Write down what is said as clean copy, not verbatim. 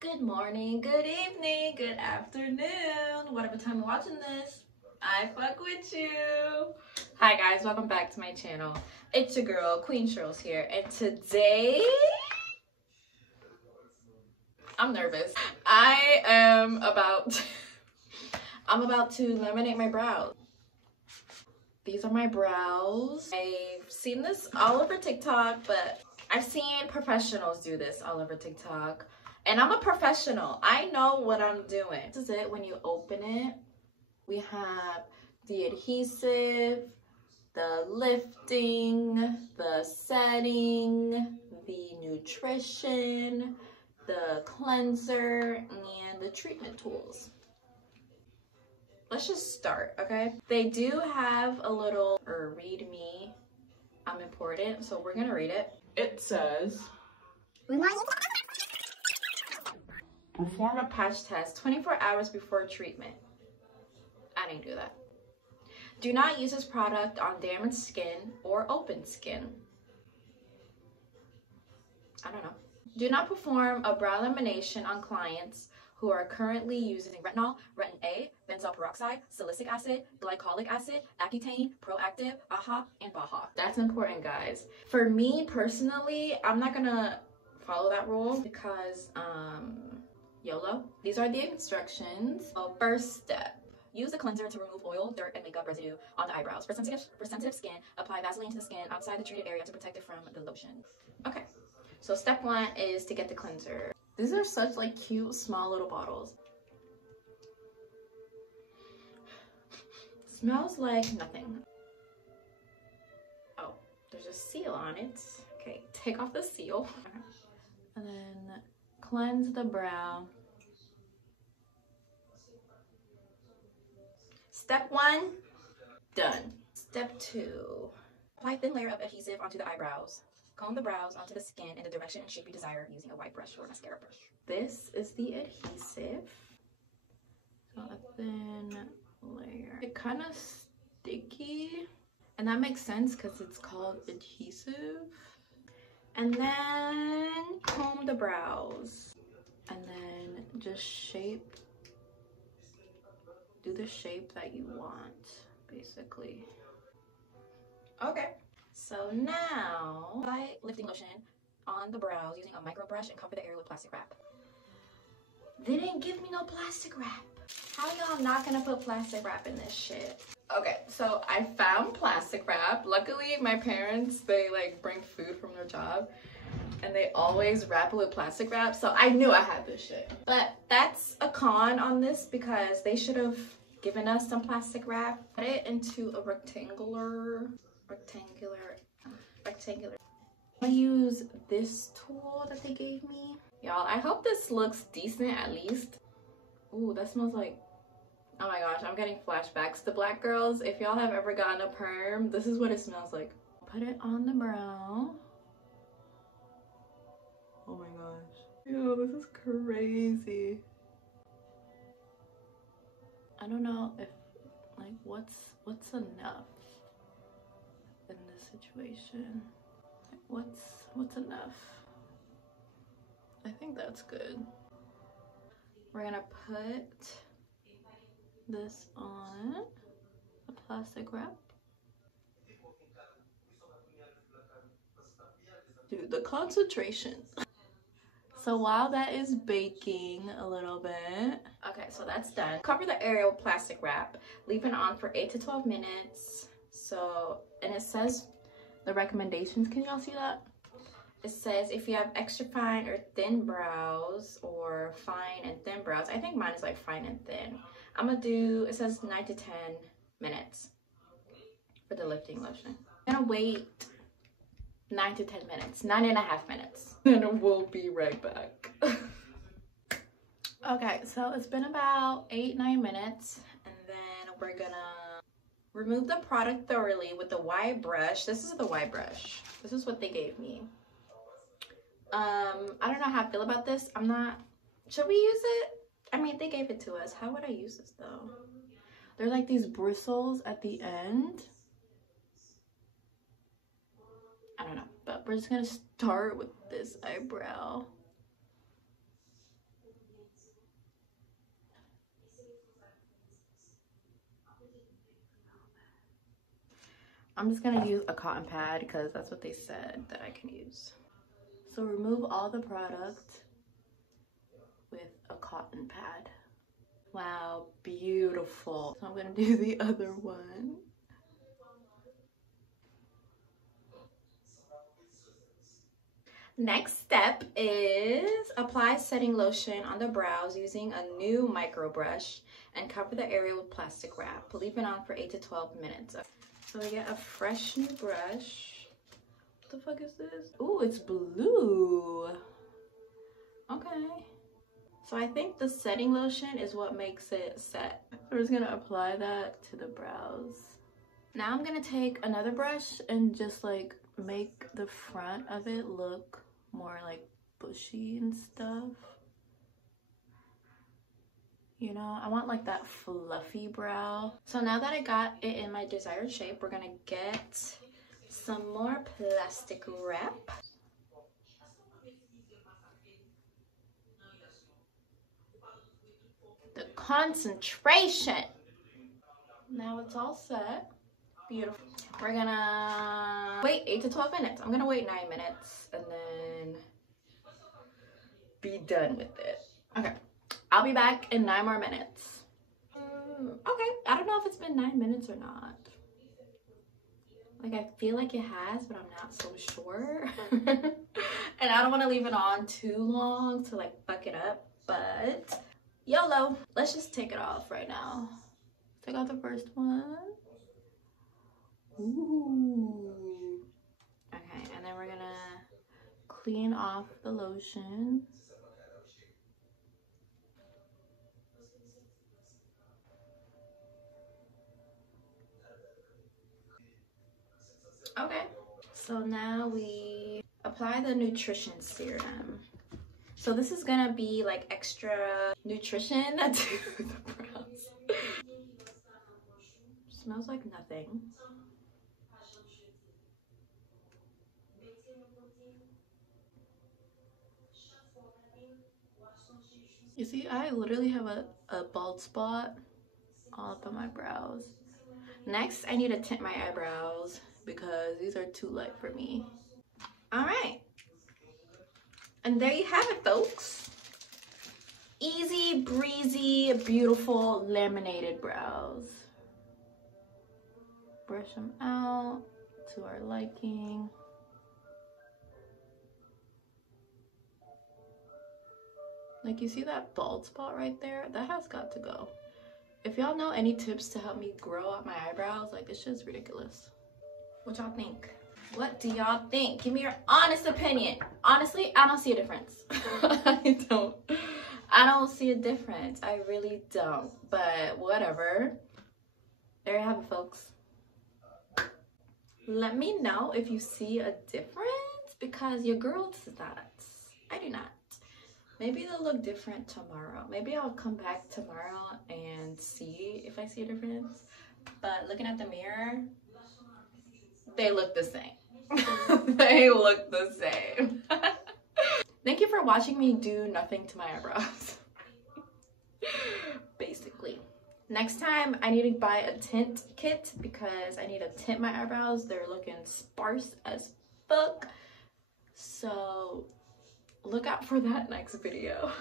Good morning, good evening, good afternoon, whatever time you're watching this. I fuck with you. Hi guys, welcome back to my channel. It's your girl, Queen Shirls here, and today I'm nervous. I'm about to laminate my brows. These are my brows. I've seen this all over TikTok, but I've seen professionals do this all over TikTok. And I'm a professional. I know what I'm doing. This is it when you open it. We have the adhesive, the lifting, the setting, the nutrition, the cleanser, and the treatment tools. Let's just start, okay? They do have a little read me. I'm important, so we're gonna read it. It says, perform a patch test 24 hours before treatment. I didn't do that. Do not use this product on damaged skin or open skin. I don't know. Do not perform a brow lamination on clients who are currently using retinol, retin A, benzoyl peroxide, silicic acid, glycolic acid, Accutane, Proactive, AHA, and BAHA. That's important, guys. For me personally, I'm not gonna follow that rule because YOLO. These are the instructions. So first step, use a cleanser to remove oil, dirt, and makeup residue on the eyebrows. For sensitive skin, apply Vaseline to the skin outside the treated area to protect it from the lotion. Okay, so step one is to get the cleanser. These are such like cute, small little bottles. Smells like nothing. Oh, there's a seal on it. Okay, take off the seal. And then cleanse the brow. Step one, done. Step two, apply a thin layer of adhesive onto the eyebrows. Comb the brows onto the skin in the direction and shape you desire using a white brush or mascara brush. This is the adhesive. So a thin layer. It's kind of sticky, and that makes sense because it's called adhesive. And then comb the brows, and then just shape. Do the shape that you want, basically. Okay. So now, apply lifting lotion on the brows using a micro brush and cover the area with plastic wrap. They didn't give me no plastic wrap. How y'all not gonna put plastic wrap in this shit? Okay, so I found plastic wrap. Luckily, my parents, they like bring food from their job and they always wrap it with plastic wrap. So I knew I had this shit. But that's a con on this because they should have given us some plastic wrap. Put it into a rectangular. I'm gonna use this tool that they gave me. Y'all, I hope this looks decent at least. Ooh, that smells like, oh my gosh, I'm getting flashbacks to black girls. If y'all have ever gotten a perm, this is what it smells like. Put it on the brow. Oh my gosh. Yo, this is crazy. I don't know if, like, what's enough in this situation. Like, what's enough? I think that's good. We're gonna put this on the plastic wrap. Dude, the concentration. So while that is baking a little bit, okay, so that's done. Cover the area with plastic wrap. Leave it on for 8 to 12 minutes. So, and it says the recommendations. Can y'all see that? It says if you have extra fine or thin brows or fine and thin brows. I think mine is like fine and thin. I'm gonna do, it says 9 to 10 minutes for the lifting lotion. I'm gonna wait 9 to 10 minutes, 9.5 minutes. Then we'll be right back. Okay, so it's been about 8-9 minutes, and then we're gonna remove the product thoroughly with the wide brush. This is the wide brush. This is what they gave me. I don't know how I feel about this. Should we use it? I mean, they gave it to us. How would I use this though? There's like these bristles at the end. I don't know, but we're just gonna start with this eyebrow. I'm just gonna use a cotton pad because that's what they said that I can use. So remove all the product with a cotton pad. Wow, beautiful. So I'm gonna do the other one. Next step is apply setting lotion on the brows using a new micro brush and cover the area with plastic wrap. Leave it on for 8 to 12 minutes. So we get a fresh new brush. What the fuck is this? Ooh, it's blue. Okay. So I think the setting lotion is what makes it set. I'm just gonna apply that to the brows. Now I'm gonna take another brush and just like make the front of it look more like bushy and stuff. You know, I want like that fluffy brow. So now that I got it in my desired shape, we're gonna get some more plastic wrap. The concentration. Now it's all set. Beautiful. We're gonna wait 8 to 12 minutes. I'm gonna wait 9 minutes and then be done with it. Okay, I'll be back in 9 more minutes. Okay, I don't know if it's been 9 minutes or not. Like, I feel like it has, but I'm not so sure. And I don't want to leave it on too long to like fuck it up, but YOLO. Let's just take it off right now. Take out the first one. Ooh. Okay, and then we're gonna clean off the lotion. Okay, so now we apply the nutrition serum. So this is gonna be like extra nutrition to the brows. Smells like nothing. You see, I literally have a bald spot all up on my brows. Next, I need to tint my eyebrows because these are too light for me. All right. And there you have it, folks. Easy breezy, beautiful laminated brows. Brush them out to our liking. Like, you see that bald spot right there? That has got to go. If y'all know any tips to help me grow out my eyebrows, like, this shit's ridiculous. What y'all think? What do y'all think? Give me your honest opinion. Honestly, I don't see a difference. I don't see a difference. I really don't. But whatever. There you have it, folks. Let me know if you see a difference, because your girl does not. I do not. Maybe they'll look different tomorrow. Maybe I'll come back tomorrow and see if I see a difference. But looking at the mirror, they look the same. They look the same. Thank you for watching me do nothing to my eyebrows. Basically. Next time, I need to buy a tint kit because I need to tint my eyebrows. They're looking sparse as fuck. So look out for that next video.